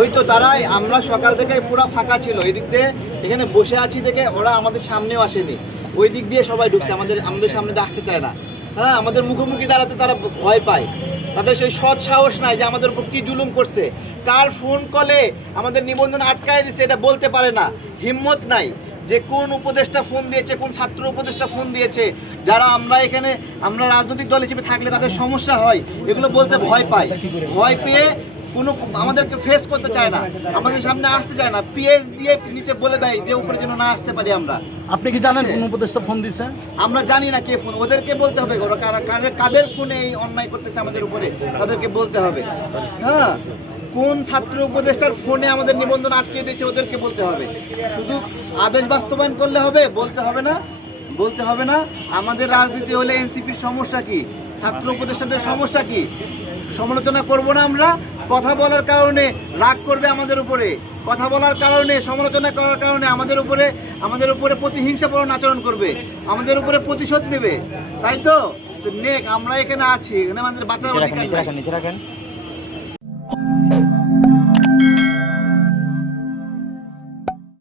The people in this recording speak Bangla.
ওই তো তারাই আমরা সকাল থেকে পুরো ফাঁকা ছিল। এই দিক দিয়ে এখানে বসে আছি দেখে ওরা আমাদের সামনেও আসেনি। ওই দিক দিয়ে সবাই ঢুকছে আমাদের আমাদের সামনে আসতে চায় না। হ্যাঁ আমাদের মুখোমুখি দাঁড়াতে তারা ভয় পায়। তাদের সেই সৎ সাহস নাই যে আমাদের উপর কি জুলুম করছে। কার ফোন কলে আমাদের নিবন্ধন আটকায় দিছে এটা বলতে পারে না। হিম্মত নাই। যে কোন উপদেষ্টা ফোন দিয়েছে কোন ছাত্র উপদেষ্টা ফোন দিয়েছে যারা আমরা এখানে আমরা রাজনৈতিক দল হিসেবে থাকলে তাদের সমস্যা হয় এগুলো বলতে ভয় পাই। ভয় পেয়ে কোনো আমাদেরকে ফেস করতে চায় না। আমাদের সামনে আসতে চায় না। পিএস দিয়ে নিচে বলে দেয় যে উপরে যেন না আসতে পারি আমরা। আপনি কি জানেন কোন উপদেষ্টা ফোন দিছে? আমরা জানি না কে ফোন ওদেরকে বলতে হবে। ওরা কাদের ফোনে এই অন্যায় করতেছে আমাদের উপরে? তাদেরকে বলতে হবে। হ্যাঁ? কোন ছাত্র উপদেষ্টার ফোনে আমাদের নিবন্ধন আটকে দিয়েছে ওদেরকে বলতে হবে। শুধু আদেশ বাস্তবায়ন করলে হবে বলতে হবে না বলতে হবে না। আমাদের রাজনীতি হলে এনসিপির সমস্যা কি? ছাত্র উপদেষ্টাদের সমস্যা কি? সমালোচনা করব না আমরা? কথা বলার কারণে রাগ করবে আমাদের উপরে। কথা বলার কারণে সমালোচনা করার কারণে আমাদের উপরে আমাদের উপরে প্রতিহিংসাপূর্ণ আচরণ করবে। আমাদের উপরে প্রতিশোধ নেবে। তাই তো? নেক আমরা এখানে আছি এখানে আমাদের রাখেন অধিকার